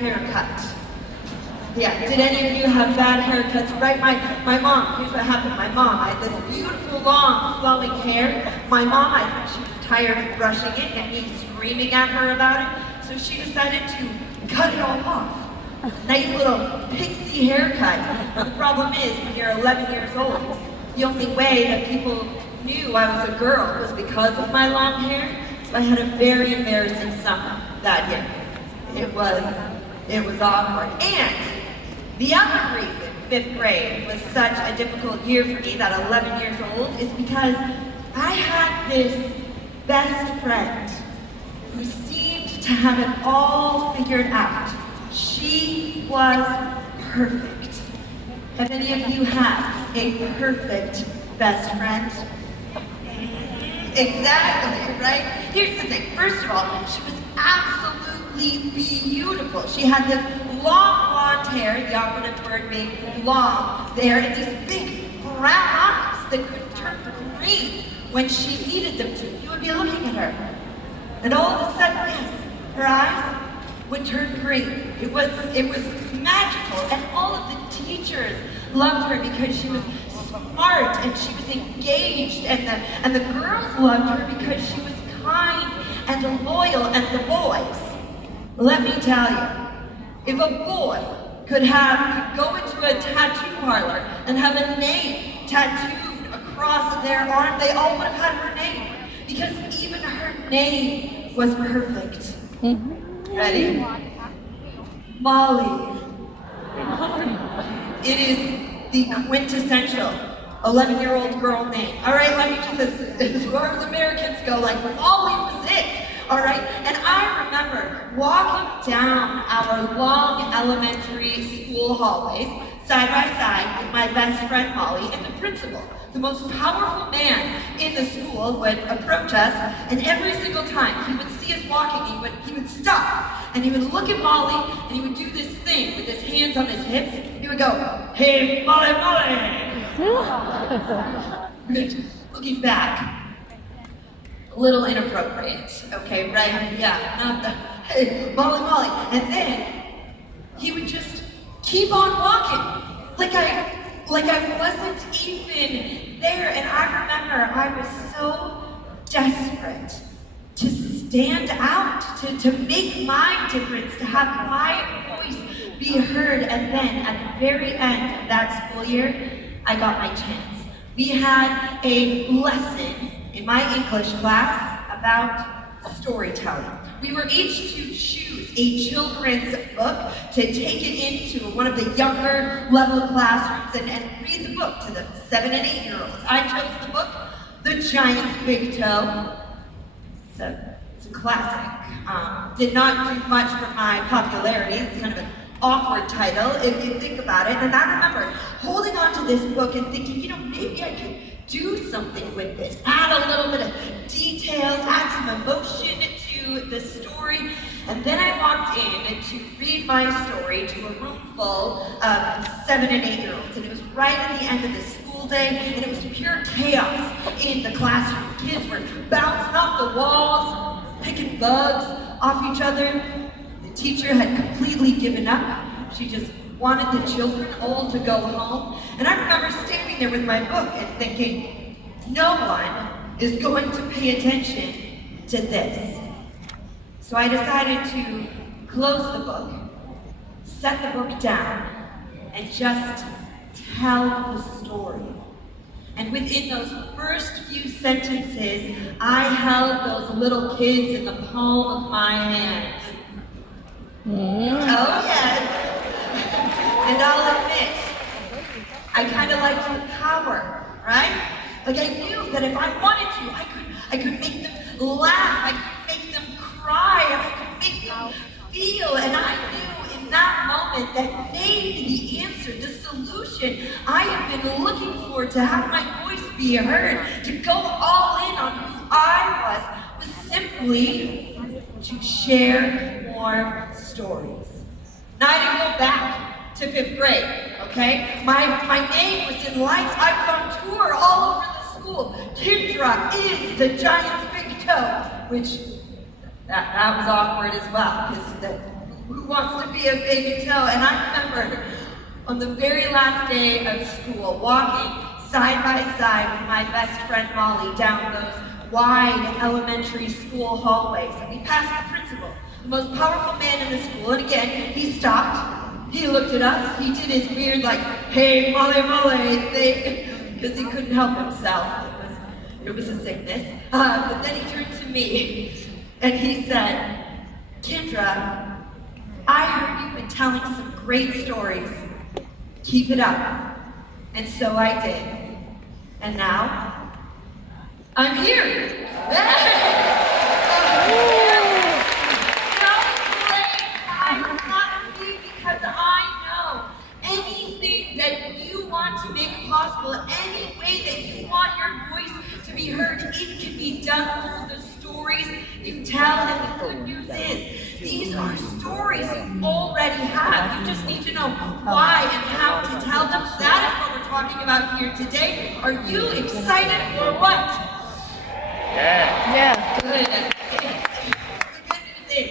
haircut. Yeah, did any of you have bad haircuts? Right, my mom, here's what happened. My mom, I had this beautiful, long, flowing hair. My mom, I think she was tired of brushing it and me screaming at her about it, so she decided to cut it all off. Nice little pixie haircut. Now, the problem is, when you're 11 years old, the only way that people knew I was a girl was because of my long hair, so I had a very embarrassing summer that year. It was awkward. And the other reason 5th grade was such a difficult year for me, that 11 years old, is because I had this best friend who seemed to have it all figured out. She was perfect. Have any of you had a perfect best friend? Exactly, right? Here's the thing. First of all, she was absolutely beautiful. She had this long blonde hair, the operative word being long there, and these big brown eyes that could turn green when she needed them to. You would be looking at her, and all of a sudden, yes, her eyes would turn green. It was magical, and all of the teachers loved her because she was smart and she was engaged, and the girls loved her because she was kind and loyal, and the boys. Let me tell you, if a boy could go into a tattoo parlor and have a name tattooed across their arm, they all would have had her name, because even her name was perfect. Ready? Molly. It is the quintessential 11-year-old girl name. All right, let me just, as far as Americans go, like Molly was it. All right, and I remember walking down our long elementary school hallways, side by side with my best friend Molly, and the principal, the most powerful man in the school, would approach us, and every single time he would see us walking, he would stop, and he would look at Molly, and he would do this thing with his hands on his hips. He would go, "Hey, Molly, Molly!" Looking back, a little inappropriate, okay, right? Yeah, not the, "Hey, Molly, Molly." And then he would just keep on walking, like I wasn't even there. And I remember I was so desperate to stand out, to make my difference, to have my voice be heard. And then at the very end of that school year, I got my chance. We had a lesson in my English class about storytelling. We were each to choose a children's book to take it into one of the younger level classrooms and read the book to the 7 and 8-year-olds. I chose the book, The Giant's Big Toe. It's a classic. Did not do much for my popularity. It's kind of an awkward title if you think about it. And I remember holding on to this book and thinking, maybe I could do something with this. Add a little bit of details, add some emotion to the story. And then I walked in to read my story to a room full of 7 and 8-year-olds. And it was right at the end of the school day, and it was pure chaos in the classroom. Kids were bouncing off the walls, picking bugs off each other. The teacher had completely given up. She just wanted the children all to go home. And I remember standing there with my book and thinking, no one is going to pay attention to this. So I decided to close the book, set the book down, and just tell the story. And within those first few sentences, I held those little kids in the palm of my hand. Oh yes. And I'll admit, I kind of liked the power, right? Like I knew that if I wanted to, I could make them laugh, I could make them cry, I could make them feel. And I knew in that moment that maybe the answer, the solution I had been looking for to have my voice be heard, to go all in on who I was simply to share more stories. Now I didn't go back to 5th grade, okay? My name was in lights. I was on tour all over the school. Kindra is the Giant's Big Toe, which that was awkward as well, because who wants to be a big and tell. And I remember on the very last day of school, walking side by side with my best friend Molly down those wide elementary school hallways. And we passed the principal, the most powerful man in the school. And again, he stopped, he looked at us, he did his weird like, hey, Molly thing, because he couldn't help himself. It was a sickness. But then he turned to me and he said, Kindra, I heard you've been telling some great stories. Keep it up. And so I did. And now, I'm here. I'm not me because I know anything that you want to make possible, any way that you want your voice to be heard, it can be done through the stories you tell. And the good news is, these are stories you already have. You just need to know why and how to tell them. That is what we're talking about here today. Are you excited or what? Yeah. Good. The good news is,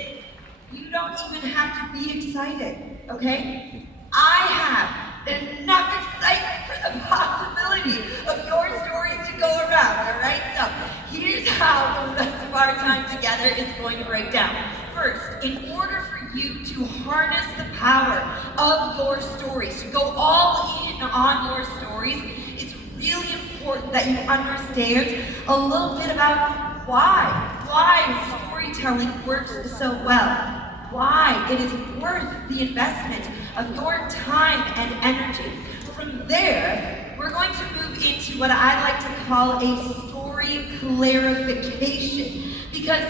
you don't even have to be excited, okay? I have enough excitement for the possibility of your stories to go around, all right? So here's how the rest of our time together is going to break down. First, in order for you to harness the power of your stories, to go all in on your stories, it's really important that you understand a little bit about why storytelling works so well. Why it is worth the investment of your time and energy. From there, we're going to move into what I like to call a story clarification. Because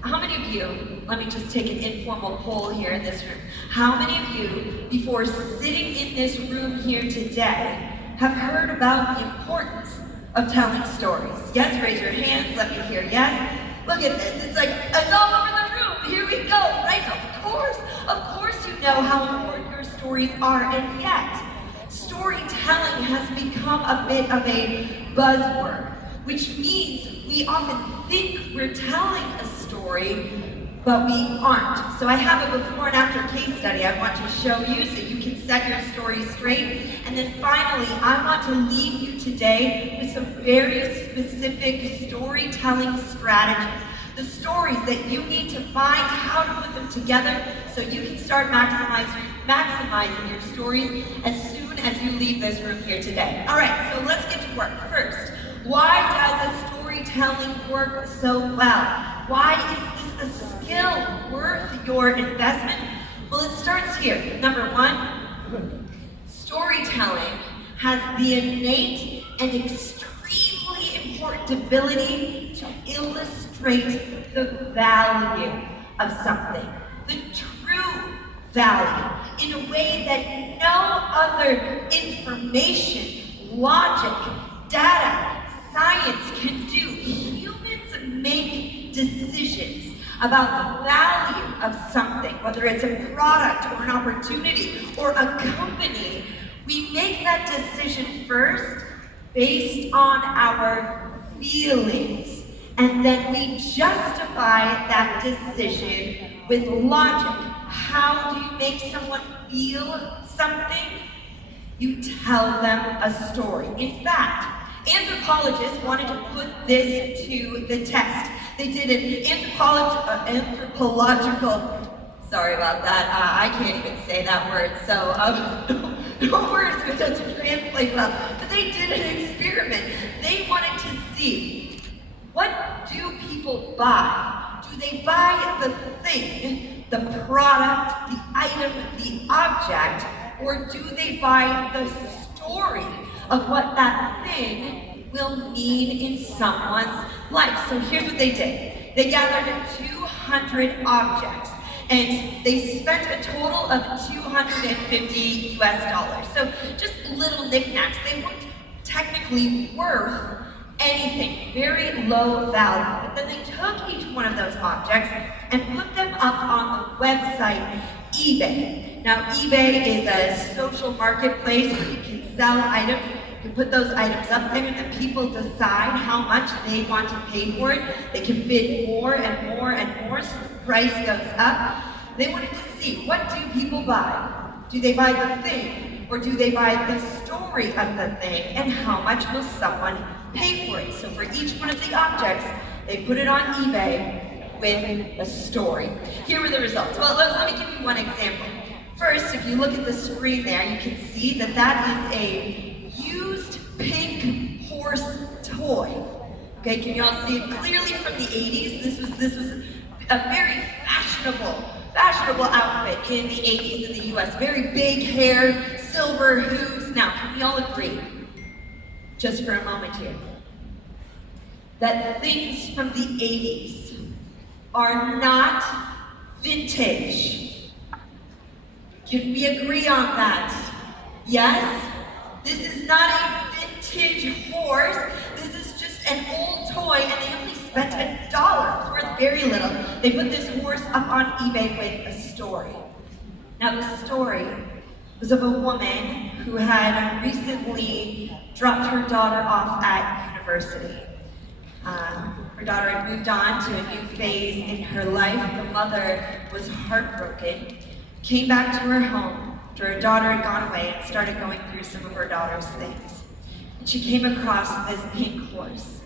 how many of you, let me just take an informal poll here in this room, how many of you, before sitting in this room here today, have heard about the importance of telling stories? Yes, raise your hands, let me hear yes. Look at this, it's like, it's all over the room, here we go, right? Of course you know how important your stories are, and yet, storytelling has become a bit of a buzzword, which means we often think we're telling a story, but we aren't. So I have a before and after case study I want to show you so you can set your story straight. And then finally, I want to leave you today with some very specific storytelling strategies. The stories that you need to find how to put them together so you can start maximizing your stories as soon as you leave this room here today. All right, so let's get to work. First, why does storytelling work so well? Why is this a skill worth your investment? Well, it starts here. Number one, storytelling has the innate and extremely important ability to illustrate the value of something, the true value, in a way that no other information, logic, data, science can do. Humans make decisions about the value of something, whether it's a product or an opportunity or a company. We make that decision first based on our feelings. And then we justify that decision with logic. How do you make someone feel something? You tell them a story. In fact, anthropologists wanted to put this to the test. They did an anthropological, sorry about that, I can't even say that word, so no words for that to translate well. But they did an experiment. They wanted to see, what do people buy? Do they buy the thing, the product, the item, the object, or do they buy the story of what that thing will mean in someone's life? So here's what they did. They gathered 200 objects, and they spent a total of $250 US. So just little knickknacks. They weren't technically worth anything, very low value. But then they took each one of those objects and put them up on the website eBay. Now, eBay is a social marketplace where you can sell items. You can put those items up there and the people decide how much they want to pay for it. They can bid more and more and more, so the price goes up. They wanted to see, what do people buy? Do they buy the thing, or do they buy the story of the thing, and how much will someone pay for it? So for each one of the objects, they put it on eBay with a story. Here were the results. Well, let me give you one example. First, if you look at the screen there, you can see that that is a used pink horse toy. Okay, can you all see it clearly from the 80s? This was a very fashionable outfit in the 80s in the US. Very big hair, silver hooves. Now, can we all agree, just for a moment here, that things from the 80s are not vintage? Can we agree on that? Yes? This is not a vintage horse. This is just an old toy, and they only spent $1. It's worth very little. They put this horse up on eBay with a story. Now, the story was of a woman who had recently dropped her daughter off at university. Her daughter had moved on to a new phase in her life. The mother was heartbroken, came back to her home after her daughter had gone away and started going through some of her daughter's things. And she came across this pink horse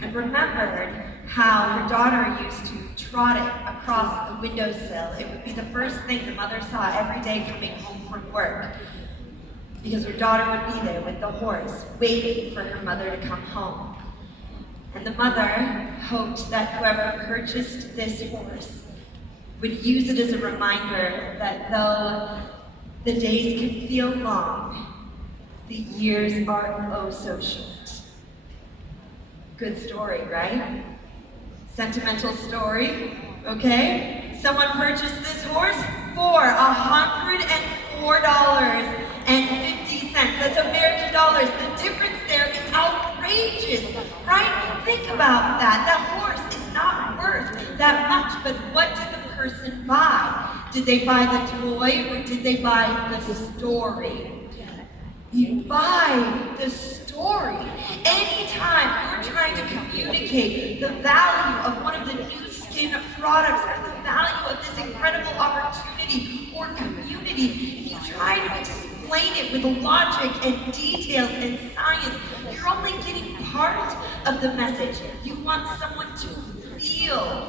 and remembered how her daughter used to trot it across the windowsill. It would be the first thing the mother saw every day coming home from work, because her daughter would be there with the horse, waiting for her mother to come home. And the mother hoped that whoever purchased this horse would use it as a reminder that though the days can feel long, the years are oh so short. Good story, right? Sentimental story, okay? Someone purchased this horse for $104.50. That's American dollars. The difference there is outrageous, right? Think about that. That horse is not worth that much, but what did the person buy? Did they buy the toy, or did they buy the story? You buy the story. Anytime you're trying to communicate the value of one of the new skin products, or the value of this incredible opportunity or community, if you try to explain it with logic and details and science, you're only getting part of the message. You want someone to feel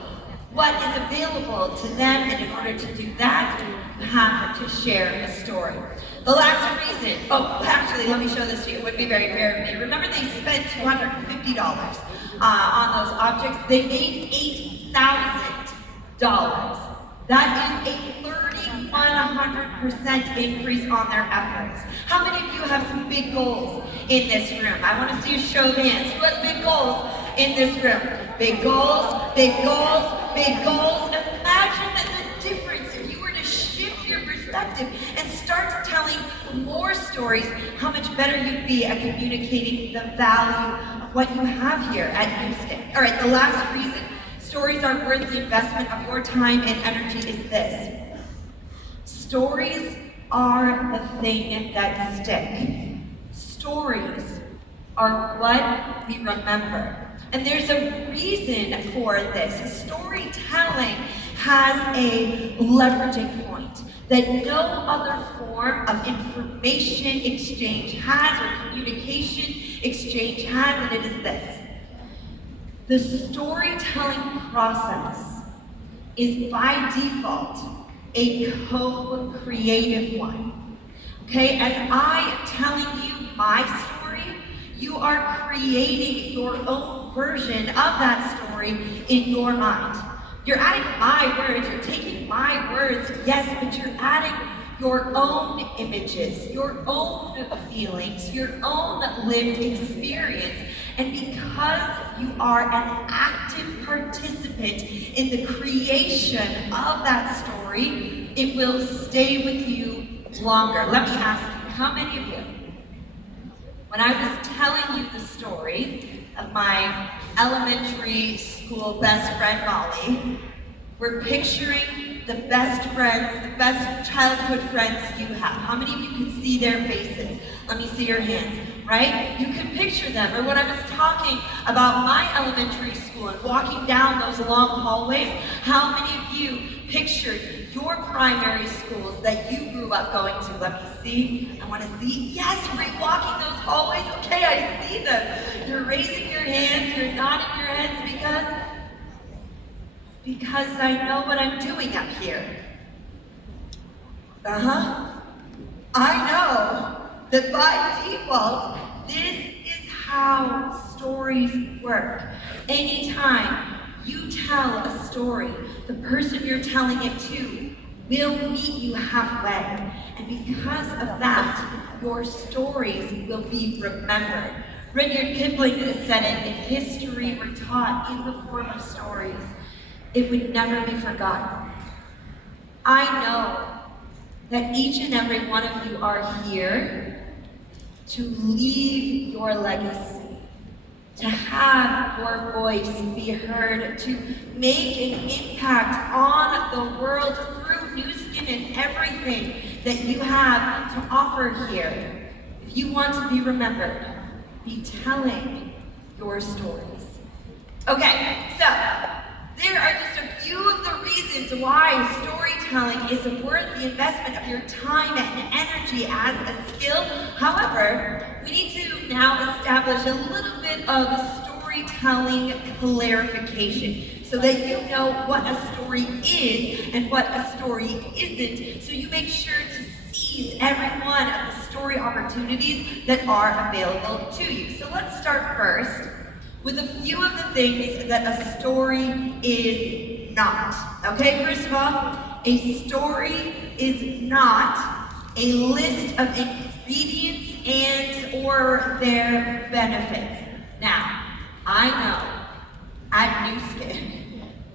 what is available to them, and in order to do that, you have to share a story. The last reason, actually, let me show this to you. It would be very fair of me. Remember, they spent $250 on those objects. They made $8,000. That is a 3,100% increase on their efforts. How many of you have some big goals in this room? I want to see a show of hands. Who has big goals in this room? Big goals, big goals, big goals. Imagine that the difference, if you were to shift your perspective and start telling more stories, how much better you'd be at communicating the value of what you have here at Newsday. All right, the last reason stories are worth the investment of your time and energy is this. Stories are the thing that stick. Stories are what we remember. And there's a reason for this. Storytelling has a leveraging point that no other form of information exchange has, or communication exchange has, and it is this. The storytelling process is by default a co-creative one. Okay, as I am telling you my story, you are creating your own version of that story in your mind. You're adding my words, you're taking my words, yes, but you're adding your own images, your own feelings, your own lived experience. And because you are an active participant in the creation of that story, it will stay with you longer. Let me ask you, how many of you, when I was telling you the story of my elementary school best friend, Molly, were picturing the best friends, the best childhood friends you have? How many of you can see their faces? Let me see your hands, right? You can picture them. Or when I was talking about my elementary school and walking down those long hallways, how many of you pictured your primary schools that you grew up going to. Let me see. I want to see. Yes, walking those hallways. Okay, I see them. You're raising your hands, you're nodding your heads because I know what I'm doing up here. I know that by default, this is how stories work. Anytime you tell a story, the person you're telling it to will meet you halfway. And because of that, your stories will be remembered. Rudyard Kipling said it, if history were taught in the form of stories, it would never be forgotten. I know that each and every one of you are here to leave your legacy, to have your voice be heard, to make an impact on the world through Nu Skin and everything that you have to offer here. If you want to be remembered, be telling your stories. Okay, so there are just a few of the reasons why storytelling is a worthy investment of your time and energy as a skill. However, we need to now establish a little bit of storytelling clarification so that you know what a story is and what a story isn't, so you make sure to seize every one of the story opportunities that are available to you. So let's start first with a few of the things that a story is not. Okay, first of all, a story is not a list of ingredients and or their benefits. Now, I know at Nu Skin,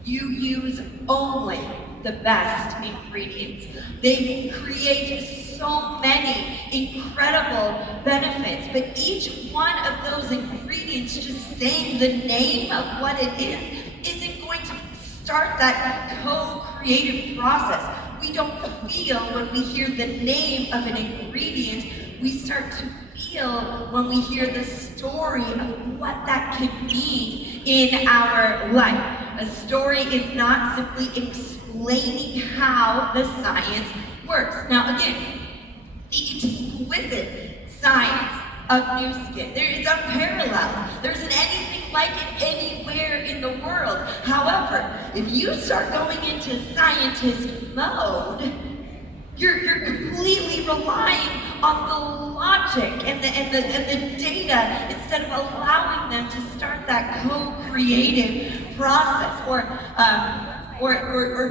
you use only the best ingredients. They create so many incredible benefits, but each one of those ingredients, just saying the name of what it is, isn't going to start that co-creative process. We don't feel when we hear the name of an ingredient, we start to feel when we hear the story of what that could mean in our life. A story is not simply explaining how the science works. Now again, the exquisite science of Nu Skin, it's unparalleled. There isn't anything like it anywhere in the world. However, if you start going into scientist mode, you're completely relying on the logic and the data instead of allowing them to start that co-creative process or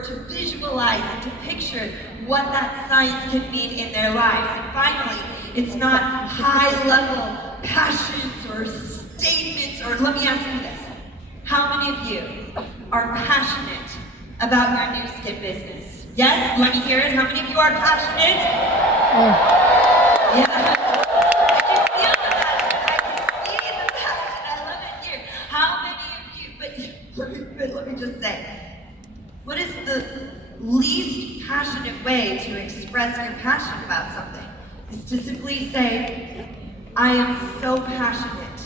to visualize and to picture what that science can mean in their lives. And finally, it's not high-level passions or statements, or let me ask you this. How many of you are passionate about your Nu Skin business? Yes? Let me hear it. How many of you are passionate? Yeah. I can feel the passion. I can see the passion. I love it here. How many of you, but let me just say, what is the least passionate way to express your passion about something? Is to simply say, I am so passionate.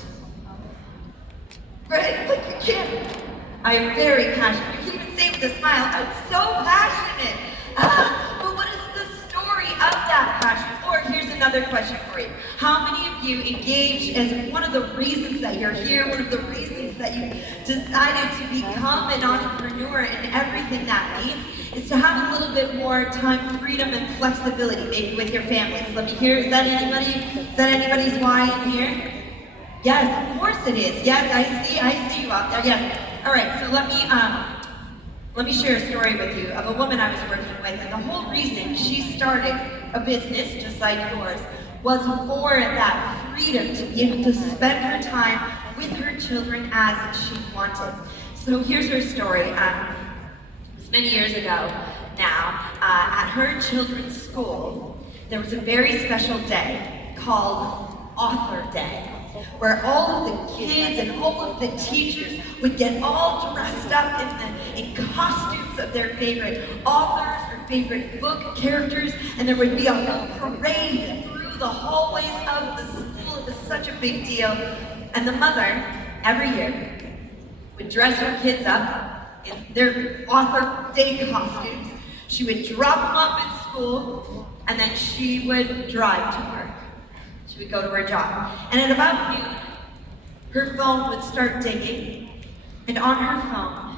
Right? Like you can't. I am very passionate. You can even say with a smile, I'm so passionate. But what is the story of that passion? Or here's another question for you. How many of you engage as one of the reasons that you're here, one of the reasons that you decided to become an entrepreneur and everything that means, is to have a little bit more time, freedom, and flexibility, maybe with your families? Let me hear. Is that anybody's why in here? Yes, of course it is. Yes, I see you out there. Yes. All right. So let me share a story with you of a woman I was working with, and the whole reason she started a business just like yours was for that freedom to be able to spend her time with her children as she wanted. So here's her story. Many years ago now, at her children's school, there was a very special day called Author Day, where all of the kids and all of the teachers would get all dressed up in costumes of their favorite authors or favorite book characters, and there would be a whole parade through the hallways of the school. It was such a big deal. And the mother, every year, would dress her kids up in their author day costumes. She would drop him off at school, and then she would drive to work. She would go to her job. And at about noon, her phone would start dinging, and on her phone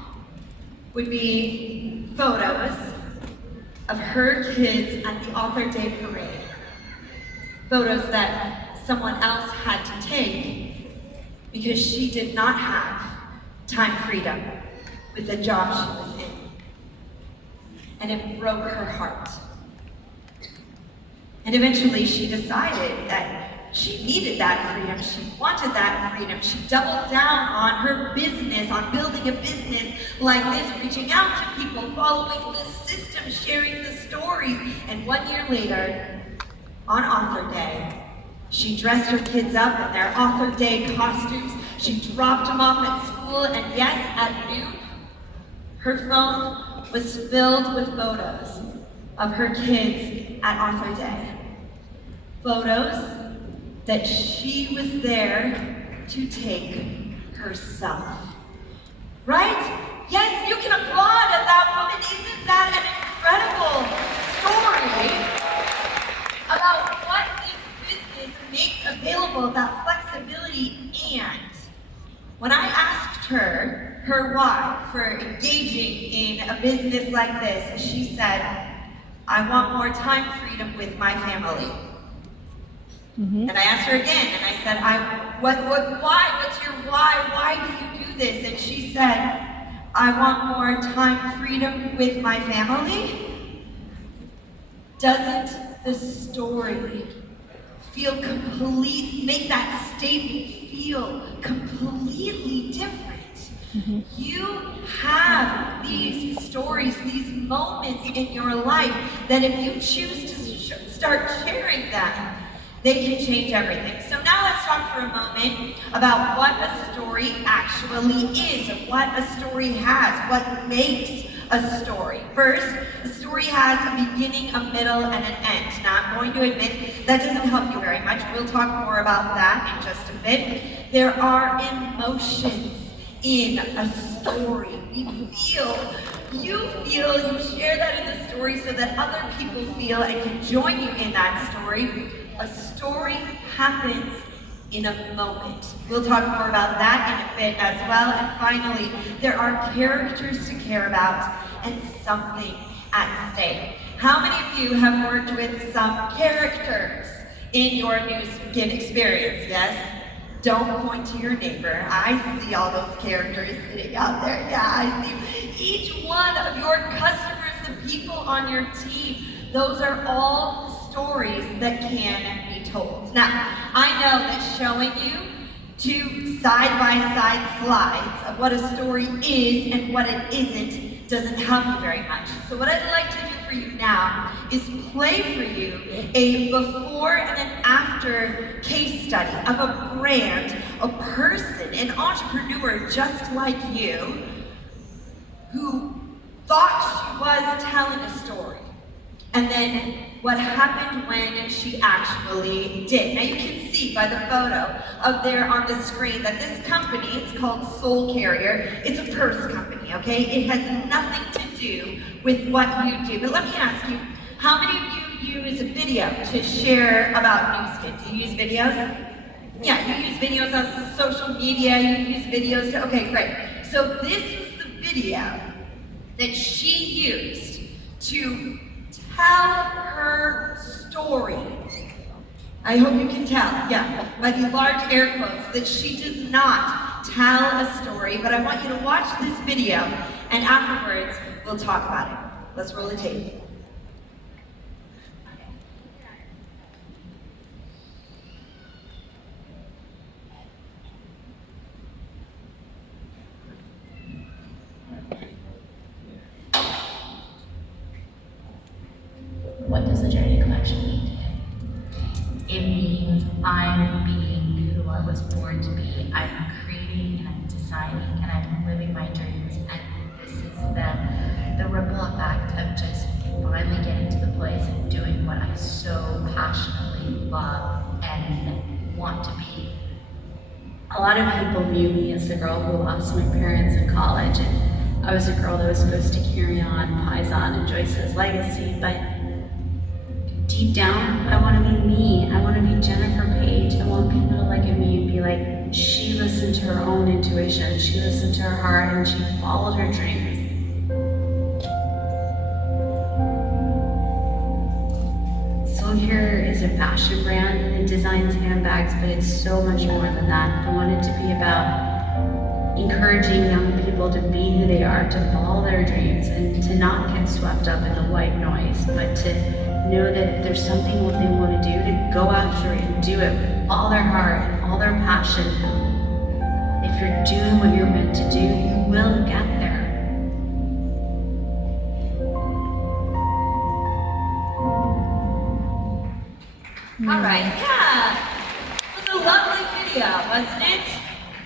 would be photos of her kids at the Author Day parade. Photos that someone else had to take because she did not have time freedom with the job she was in. And it broke her heart. And eventually she decided that she needed that freedom. She wanted that freedom. She doubled down on her business, on building a business like this, reaching out to people, following the system, sharing the stories. And 1 year later, on Author Day, she dressed her kids up in their Author Day costumes. She dropped them off at school, and yes, at noon, her phone was filled with photos of her kids at Author Day. Photos that she was there to take herself. Right? Yes, you can applaud at that woman. Isn't that an incredible story about what this business makes available, that flexibility? And when I asked her why for engaging in a business like this, she said, I want more time freedom with my family. And I asked her again, and I said, why? What's your why? Why do you do this? And she said, I want more time freedom with my family. Doesn't the story make that statement feel completely different? You have these stories, these moments in your life that if you choose to start sharing them, they can change everything. So now let's talk for a moment about what a story actually is, what a story has, what makes a story. First, a story has a beginning, a middle, and an end. Now, I'm going to admit that doesn't help you very much. We'll talk more about that in just a bit. There are emotions in a story. You share that in the story so that other people feel and can join you in that story. A story happens in a moment. We'll talk more about that in a bit as well. And finally, there are characters to care about and something at stake. How many of you have worked with some characters in your new skin experience? Yes? Don't point to your neighbor. I see all those characters sitting out there. Yeah, I see each one of your customers, the people on your team. Those are all stories that can be told. Now, I know that showing you two side-by-side slides of what a story is and what it isn't doesn't help you very much. So what I'd like to do for you now is play for you a before and an after case study of a brand, a person, an entrepreneur just like you who thought she was telling a story. And then what happened when she actually did. Now you can see by the photo up there on the screen that this company, it's called Soul Carrier. It's a purse company, okay? It has nothing to do with what you do. But let me ask you, how many of you use a video to share about Nu Skin? Do you use videos? Yeah, you use videos on social media, you use videos to, okay, great. So this is the video that she used to tell her story. I hope you can tell, yeah, by the large air quotes, that she does not tell a story, but I want you to watch this video, and afterwards, we'll talk about it. Let's roll the tape. What does the Journey Collection mean to him? It means I'm being who I was born to be. I'm creating and I'm designing and I'm living my dreams, and this is the ripple effect of just finally getting to the place of doing what I so passionately love and want to be. A lot of people view me as the girl who lost my parents in college, and I was a girl that was supposed to carry on Paisan and Joyce's legacy, but deep down, I want to be me. I want to be Jennifer Page. I want people to look at me and be like, she listened to her own intuition, she listened to her heart, and she followed her dreams. Here is a fashion brand and it designs handbags, but it's so much more than that. I want it to be about encouraging young people to be who they are, to follow their dreams, and to not get swept up in the white noise, but to know that if there's something what they want to do, to go after it and do it with all their heart and all their passion. If you're doing what you're meant to do, you will get there. All right, yeah. It was a lovely video, wasn't it?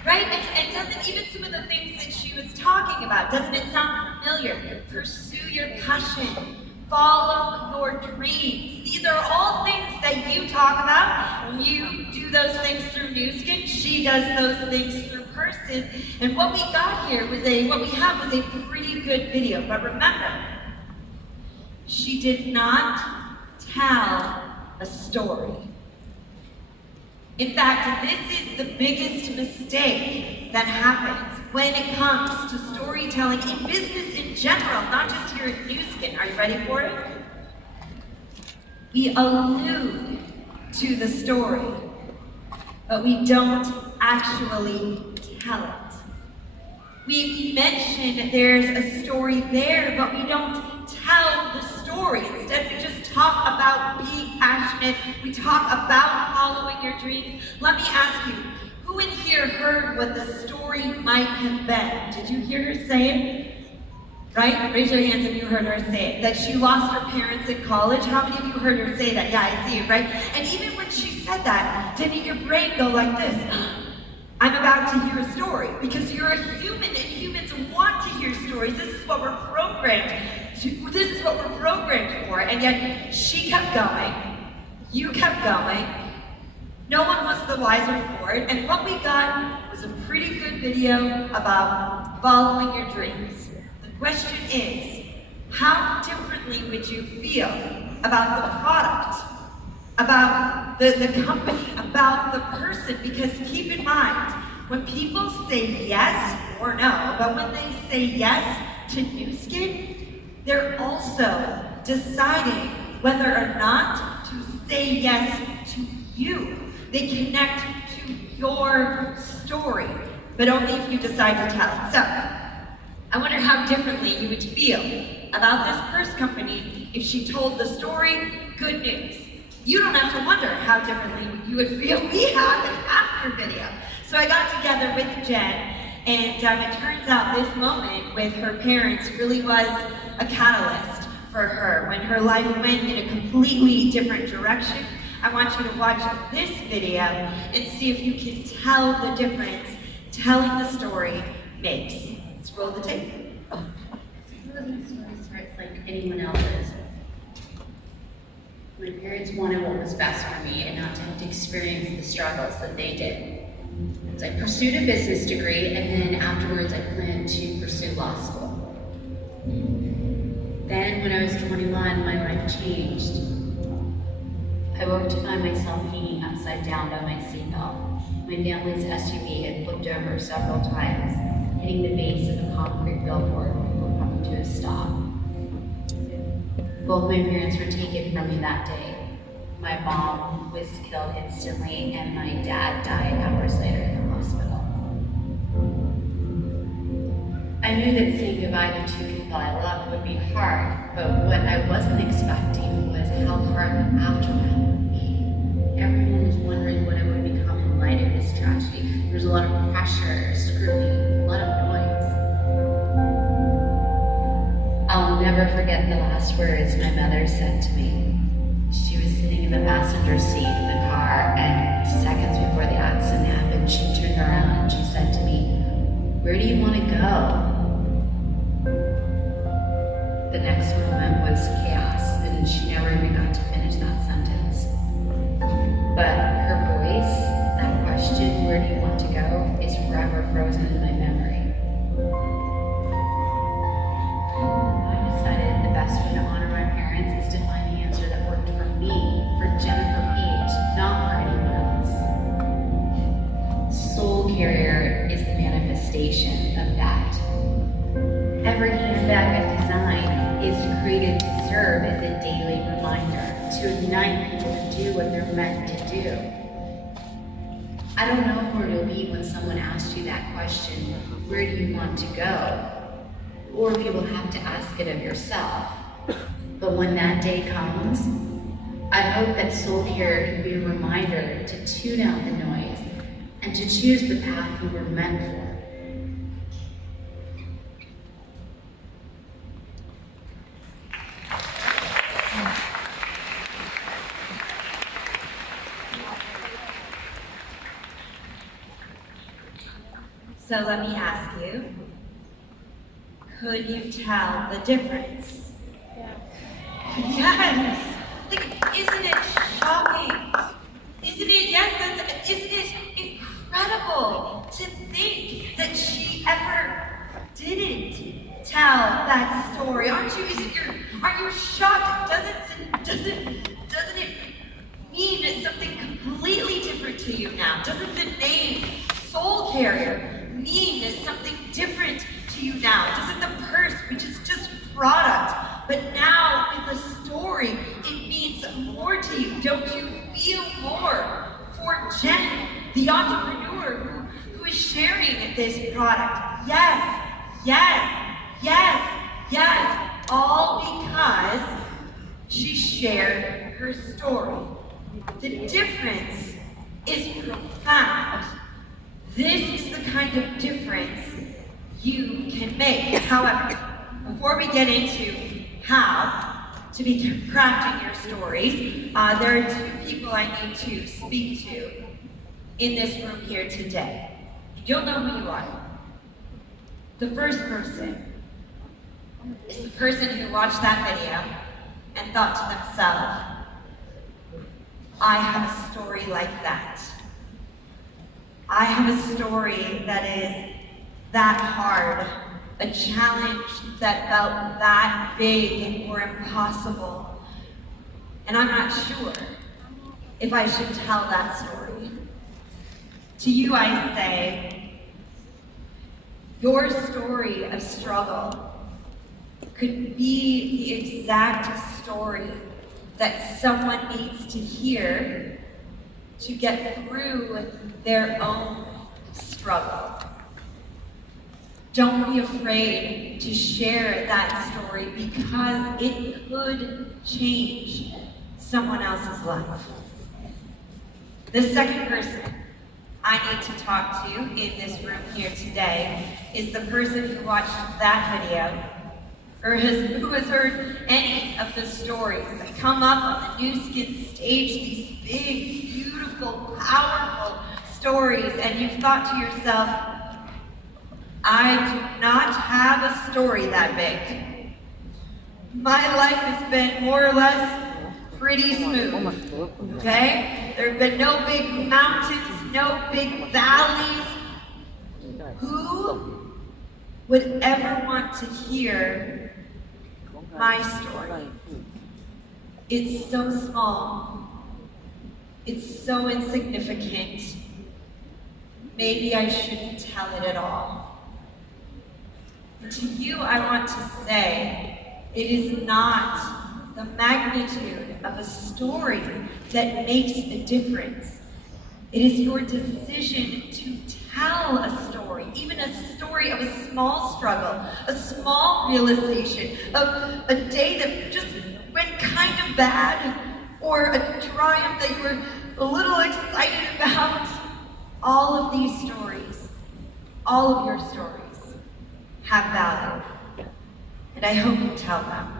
Right? And doesn't even some of the things that she was talking about, doesn't it sound familiar? Pursue your passion. Follow your dreams. These are all things that you talk about. You do those things through Nu Skin. She does those things through purses. And what we got here was a pretty good video. But remember, she did not tell a story. In fact, this is the biggest mistake that happens when it comes to storytelling in business in general, not just here at Nu Skin. Are you ready for it? We allude to the story, but we don't actually tell it. We mention there's a story there, but we don't tell the story. Instead, we just talk about being passionate. We talk about following your dreams. Let me ask you, who in here heard what the story might have been? Did you hear her say it? Right? Raise your hands if you heard her say it. That she lost her parents in college. How many of you heard her say that? Yeah, I see it, right? And even when she said that, didn't your brain go like this? I'm about to hear a story, because you're a human and humans want to hear stories. This is what we're programmed to, this is what we're programmed for. And yet she kept going, you kept going, no one was the wiser for it, and what we got was a pretty good video about following your dreams. The question is, how differently would you feel about the product, about the company, about the person? Because keep in mind, when people say yes or no, but when they say yes to Nu Skin, they're also deciding whether or not to say yes to you. They connect to your story, but only if you decide to tell it. So, I wonder how differently you would feel about this purse company if she told the story. Good news. You don't have to wonder how differently you would feel. We have an after video. So I got together with Jen, and it turns out this moment with her parents really was a catalyst for her. When her life went in a completely different direction, I want you to watch this video and see if you can tell the difference telling the story makes. Let's roll the tape. It wasn't story starts like anyone else's. My parents wanted what was best for me and not to have to experience the struggles that they did. So I pursued a business degree, and then afterwards I planned to pursue law school. Then when I was 21, my life changed. I woke to find myself hanging upside down by my seatbelt. My family's SUV had flipped over several times, hitting the base of a concrete billboard before coming to a stop. Both my parents were taken from me that day. My mom was killed instantly, and my dad died hours later in the hospital. I knew that saying goodbye to two people I loved would be hard, but what I wasn't expecting was how hard the aftermath would be. Everyone was wondering what I would become in light of this tragedy. There was a lot of pressure, scrutiny, a lot of noise. I'll never forget the last words my mother said to me. She was sitting in the passenger seat of the car, and seconds before the accident happened, she turned around and she said to me, "Where do you want to go?" The next moment was chaos, and she never even got to finish that sentence. But her voice, that question, "Where do you want to go?" is forever frozen in my memory. serve as a daily reminder to ignite people to do what they're meant to do. I don't know where you'll be when someone asks you that question, where do you want to go? Or if you will have to ask it of yourself. But when that day comes, I hope that Soul Care can be a reminder to tune out the noise and to choose the path we were meant for. So let me ask you, could you tell the difference? Yes! Like, isn't it shocking? Isn't it, yes, isn't it incredible to think that she ever didn't tell that story? Aren't you shocked? Doesn't it mean something completely different to you now? Doesn't the name Soul Carrier mean something different to you now? Doesn't the purse, which is just product, but now with a story, it means more to you? Don't you feel more for Jen, the entrepreneur who is sharing this product? Yes, yes, yes, yes, all because she shared her story. The difference is profound. This is the kind of difference you can make. However, before we get into how to be crafting your stories, there are two people I need to speak to in this room here today. You'll know who you are. The first person is the person who watched that video and thought to themselves, I have a story like that. I have a story that is that hard, a challenge that felt that big or impossible. And I'm not sure if I should tell that story. To you I say, your story of struggle could be the exact story that someone needs to hear to get through their own struggle. Don't be afraid to share that story because it could change someone else's life. The second person I need to talk to in this room here today is the person who watched that video or who has heard any of the stories that come up on the New Skin stage, these big, beautiful, powerful stories, and you've thought to yourself, I do not have a story that big. My life has been more or less pretty smooth, okay? There have been no big mountains, no big valleys. Who would ever want to hear my story? It's so small. It's so insignificant. Maybe I shouldn't tell it at all. And to you, I want to say, it is not the magnitude of a story that makes a difference. It is your decision to tell a story, even a story of a small struggle, a small realization, of a day that just went kind of bad, or a triumph that you were a little excited about. All of these stories, all of your stories, have value, and I hope you tell them.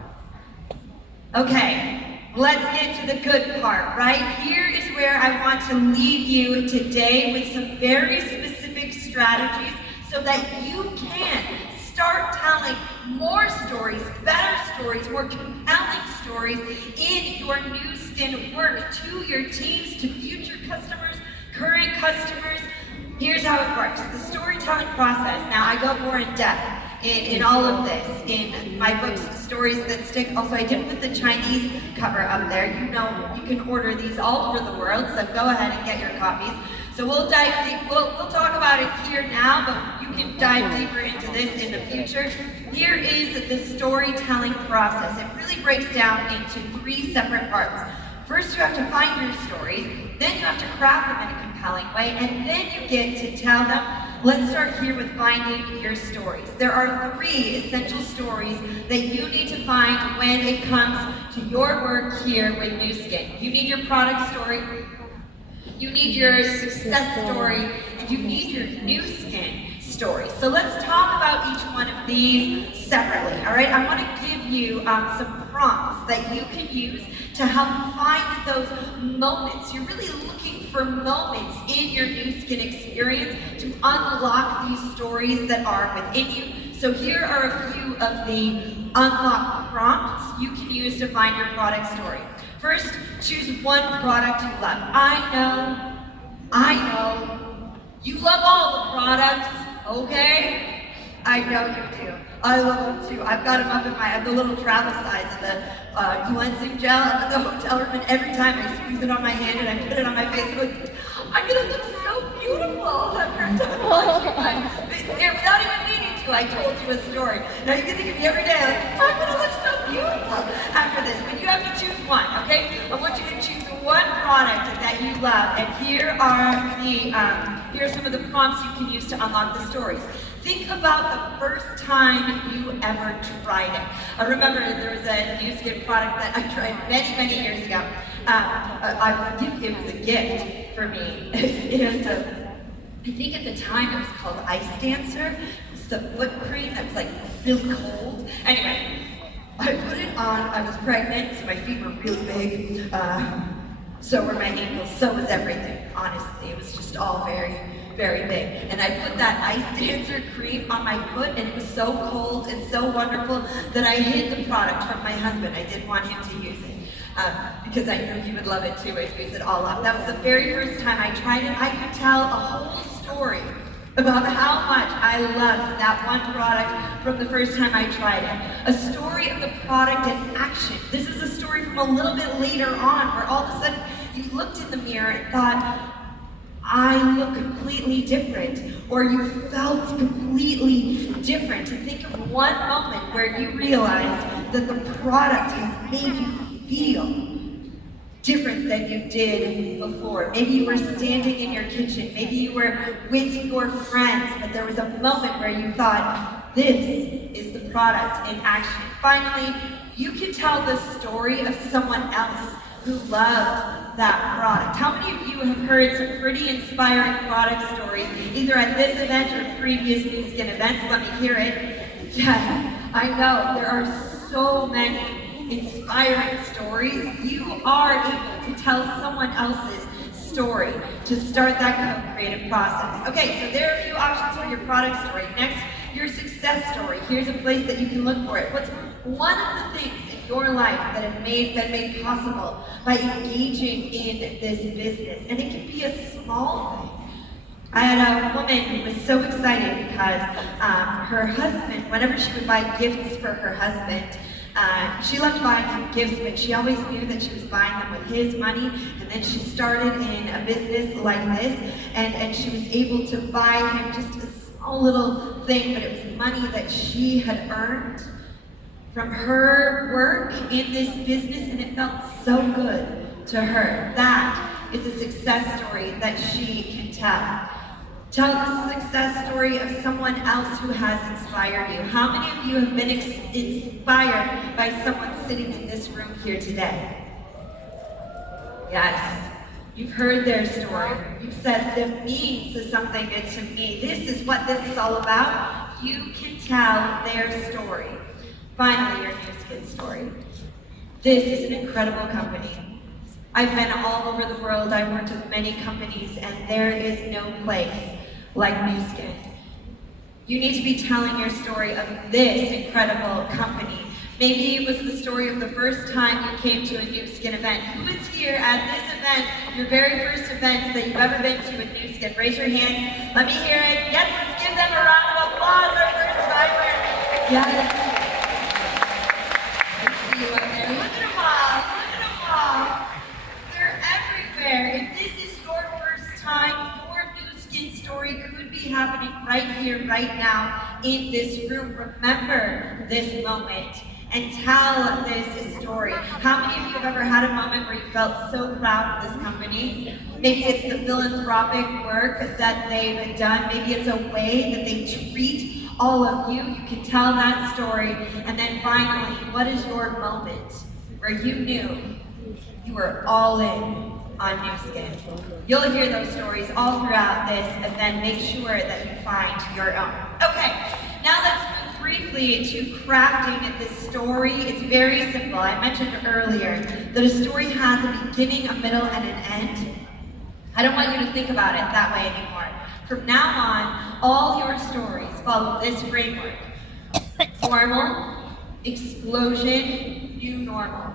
Okay, let's get to the good part, right? Here is where I want to leave you today with some very specific strategies so that you can start telling more stories, better stories, more compelling stories in your New Skin work to your teams, to future customers, current customers. Here's how it works. The storytelling process. Now, I go more in depth in all of this in my books, Stories That Stick. Also, I did put the Chinese cover up there. You know, you can order these all over the world, so go ahead and get your copies. So we'll dive deep. We'll talk about it here now, but you can dive deeper into this in the future. Here is the storytelling process. It really breaks down into 3 separate parts. First, you have to find your stories, then you have to craft them in a compelling way, and then you get to tell them. Let's start here with finding your stories. There are 3 essential stories that you need to find when it comes to your work here with Nu Skin. You need your product story, you need your success story, and you need your Nu Skin story. So let's talk about each one of these separately, all right? I want to give you some prompts that you can use to help find those moments. You're really looking for moments in your Nu Skin experience to unlock these stories that are within you. So here are a few of the unlock prompts you can use to find your product story. First, choose one product you love. I know, you love all the products, okay? I know you do. I love them too. I've got them up in I have the little travel size of the cleansing gel up at the hotel room, and every time I squeeze it on my hand and I put it on my face, I'm gonna look so beautiful after I'm done washing without even meaning to. I told you a story. Now you can think of me every day like, I'm gonna look so beautiful after this. But you have to choose one, okay? I want you to choose one product that you love, and here are some of the prompts you can use to unlock the stories. Think about the first time you ever tried it. I remember there was a Nu Skin product that I tried many, many years ago. It was a gift for me. And I think at the time it was called Ice Dancer. It was the foot cream that was like really cold. Anyway, I put it on. I was pregnant, so my feet were really big. So were my ankles, so was everything. Honestly, it was just all very, very big. And I put that Ice Dancer cream on my foot, and it was so cold and so wonderful that I hid the product from my husband. I didn't want him to use it because I knew he would love it too. I'd use it all up. That was the very first time I tried it. I could tell a whole story about how much I loved that one product from the first time I tried it. A story of the product in action. This is a story from a little bit later on where all of a sudden you looked in the mirror and thought, I look completely different, or you felt completely different. And think of one moment where you realized that the product has made you feel different than you did before. Maybe you were standing in your kitchen, maybe you were with your friends, but there was a moment where you thought, this is the product in action. Finally, you can tell the story of someone else who loved that product. How many of you have heard some pretty inspiring product stories, either at this event or previous Nu Skin events? Let me hear it. Yes, I know, there are so many inspiring stories. You are able to tell someone else's story to start that co-creative process. Okay, so there are a few options for your product story. Next, your success story. Here's a place that you can look for it. What's one of the things in your life that have been made possible by engaging in this business? And it can be a small thing. I had a woman who was so excited because her husband, whenever she would buy gifts for her husband, she loved buying him gifts, but she always knew that she was buying them with his money. And then she started in a business like this, and she was able to buy him just a small little thing, but it was money that she had earned from her work in this business, and it felt so good to her. That is a success story that she can tell. Tell the success story of someone else who has inspired you. How many of you have been inspired by someone sitting in this room here today? Yes, you've heard their story. You've said the means something good to me. This is what this is all about. You can tell their story. Finally, your Nu Skin story. This is an incredible company. I've been all over the world. I've worked with many companies, and there is no place like Nu Skin. You need to be telling your story of this incredible company. Maybe it was the story of the first time you came to a Nu Skin event. Who is here at this event, your very first event that you've ever been to with Nu Skin? Raise your hands. Let me hear it. Yes, let's give them a round of applause. Our first timer. Yes. I see you up there. Look at them all. Look at them all. They're everywhere. If this is your first time, your right here, right now, in this room, remember this moment and tell this story. How many of you have ever had a moment where you felt so proud of this company? Maybe it's the philanthropic work that they've done. Maybe it's a way that they treat all of you. You can tell that story. And then finally, what is your moment where you knew you were all in on New Skin? You'll hear those stories all throughout this, and then make sure that you find your own. Okay, now let's move briefly to crafting this story. It's very simple. I mentioned earlier that a story has a beginning, a middle, and an end. I don't want you to think about it that way anymore. From now on, all your stories follow this framework. Formal, explosion, new normal.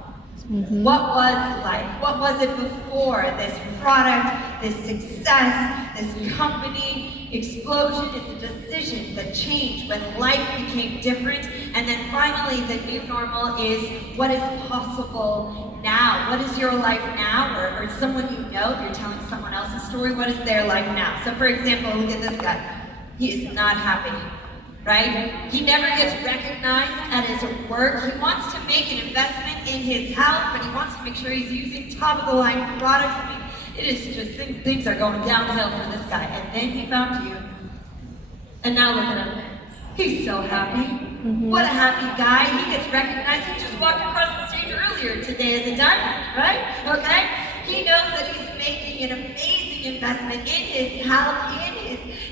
What was life? What was it before this product, this success, this company? Explosion is a decision that changed when life became different. And then finally, the new normal is what is possible now. What is your life now? Or someone you know, if you're telling someone else's story, what is their life now? So for example, look at this guy. He is not happy. Right? He never gets recognized at his work. He wants to make an investment in his health, but he wants to make sure he's using top-of-the-line products. I mean, it is just, things are going downhill for this guy. And then he found you. And now look at him. He's so happy. What a happy guy. He gets recognized. He just walked across the stage earlier today as a diamond, right? Okay? He knows that he's making an amazing investment in his health,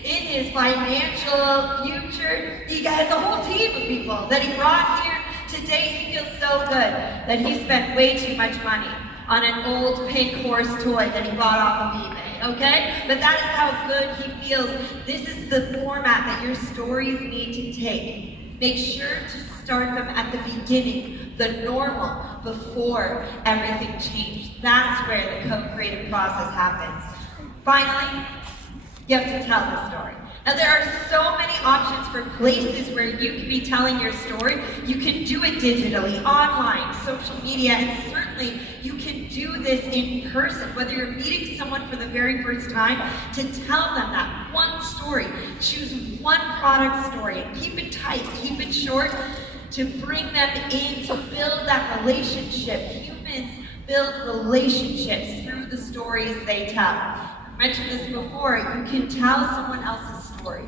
in his financial future. He has a whole team of people that he brought here today. He feels so good that he spent way too much money on an old pink horse toy that he bought off of eBay, okay? But that is how good he feels. This is the format that your stories need to take. Make sure to start them at the beginning, the normal, before everything changed. That's where the co-creative process happens. Finally, you have to tell the story. Now there are so many options for places where you can be telling your story. You can do it digitally, online, social media, and certainly you can do this in person, whether you're meeting someone for the very first time, to tell them that one story. Choose one product story and keep it tight, keep it short, to bring them in, to build that relationship. Humans build relationships through the stories they tell. I mentioned this before, you can tell someone else's story.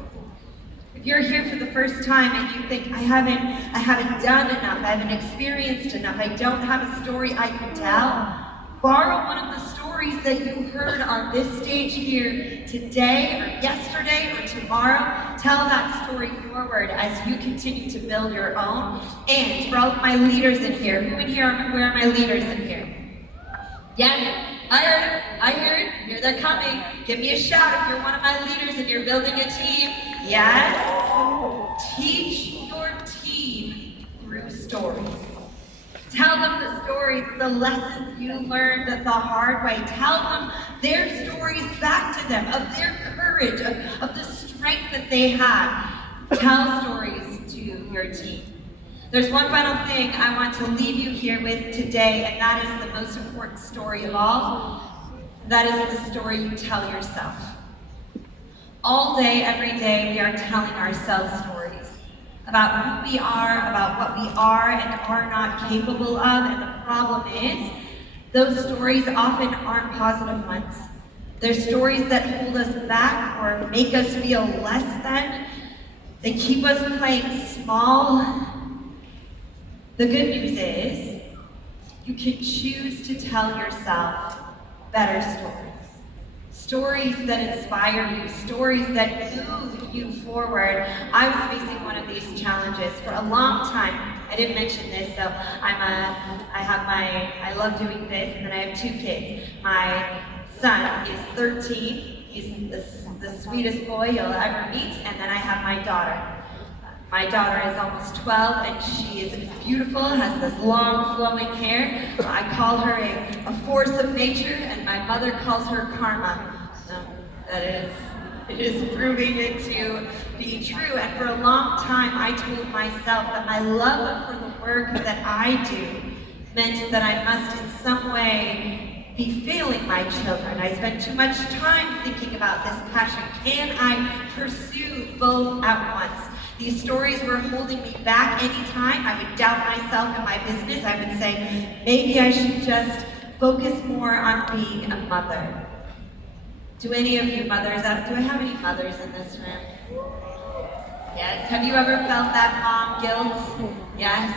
If you're here for the first time and you think, I haven't done enough, I haven't experienced enough, I don't have a story I can tell, borrow one of the stories that you heard on this stage here today or yesterday or tomorrow. Tell that story forward as you continue to build your own. And for all of my leaders in here, who in here, where are my leaders in here? Yes, I heard it, here they're coming. Give me a shout if you're one of my leaders and you're building a team. Yes, teach your team through stories. Tell them the stories, the lessons you learned the hard way. Tell them their stories back to them, of their courage, of the strength that they had. Tell stories to your team. There's one final thing I want to leave you here with today, and that is the most important story of all. That is the story you tell yourself. All day, every day, we are telling ourselves stories about who we are, about what we are and are not capable of, and the problem is, those stories often aren't positive ones. They're stories that hold us back or make us feel less than. They keep us playing small. The good news is, you can choose to tell yourself better stories. Stories that inspire you, stories that move you forward. I was facing one of these challenges for a long time. I didn't mention this, so I love doing this, and then I have 2 kids. My son is 13. He's the sweetest boy you'll ever meet, and then I have my daughter. My daughter is almost 12, and she is beautiful, has this long flowing hair. I call her a force of nature, and my mother calls her karma. It is proving it to be true. And for a long time, I told myself that my love for the work that I do meant that I must in some way be failing my children? I spend too much time thinking about this passion. Can I pursue both at once? These stories were holding me back. Anytime I would doubt myself in my business, I would say, maybe I should just focus more on being a mother. Do any of you mothers, do I have any mothers in this room? Yes. Have you ever felt that mom guilt? Yes.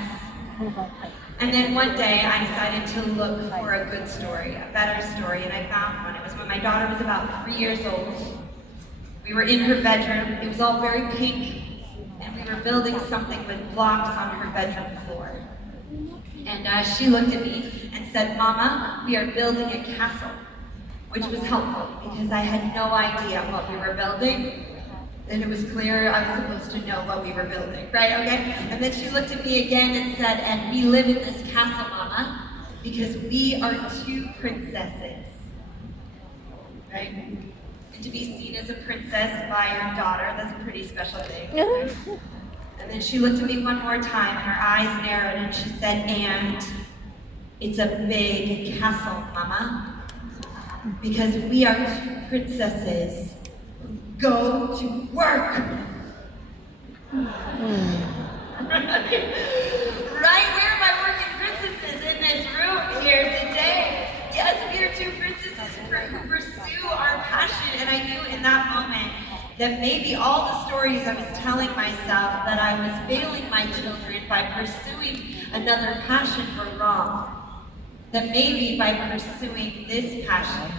And then one day I decided to look for a good story, a better story, and I found one. It was when my daughter was about 3 years old. We were in her bedroom. It was all very pink, and we were building something with blocks on her bedroom floor. And she looked at me and said, "Mama, we are building a castle," which was helpful because I had no idea what we were building. And it was clear I was supposed to know what we were building, right? Okay? And then she looked at me again and said, "And we live in this castle, Mama, because we are 2 princesses." Right? And to be seen as a princess by your daughter, that's a pretty special thing. And then she looked at me one more time and her eyes narrowed and she said, "And it's a big castle, Mama, because we are 2 princesses. Go to work." Right? Where are my working princesses in this room here today? Yes, we are 2 princesses who pursue our passion. And I knew in that moment that maybe all the stories I was telling myself that I was failing my children by pursuing another passion were wrong. That maybe by pursuing this passion,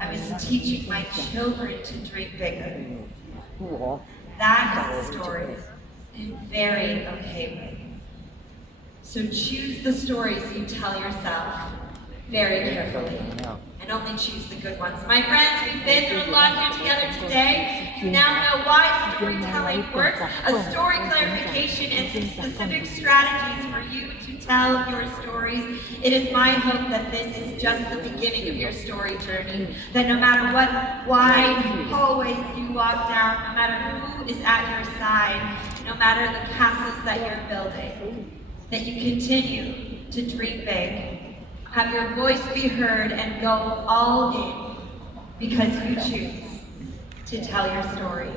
I was teaching my children to dream bigger. That is a story I'm very okay with. So choose the stories you tell yourself very carefully, and only choose the good ones. My friends, we've been through a lot here together today. You now know why storytelling works, a story clarification, and some specific strategies for you to tell your stories. It is my hope that this is just the beginning of your story journey, that no matter what wide hallways you walk down, no matter who is at your side, no matter the castles that you're building, that you continue to dream big, have your voice be heard, and go all in because you choose to tell your story.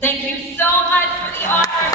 Thank you so much for the honor.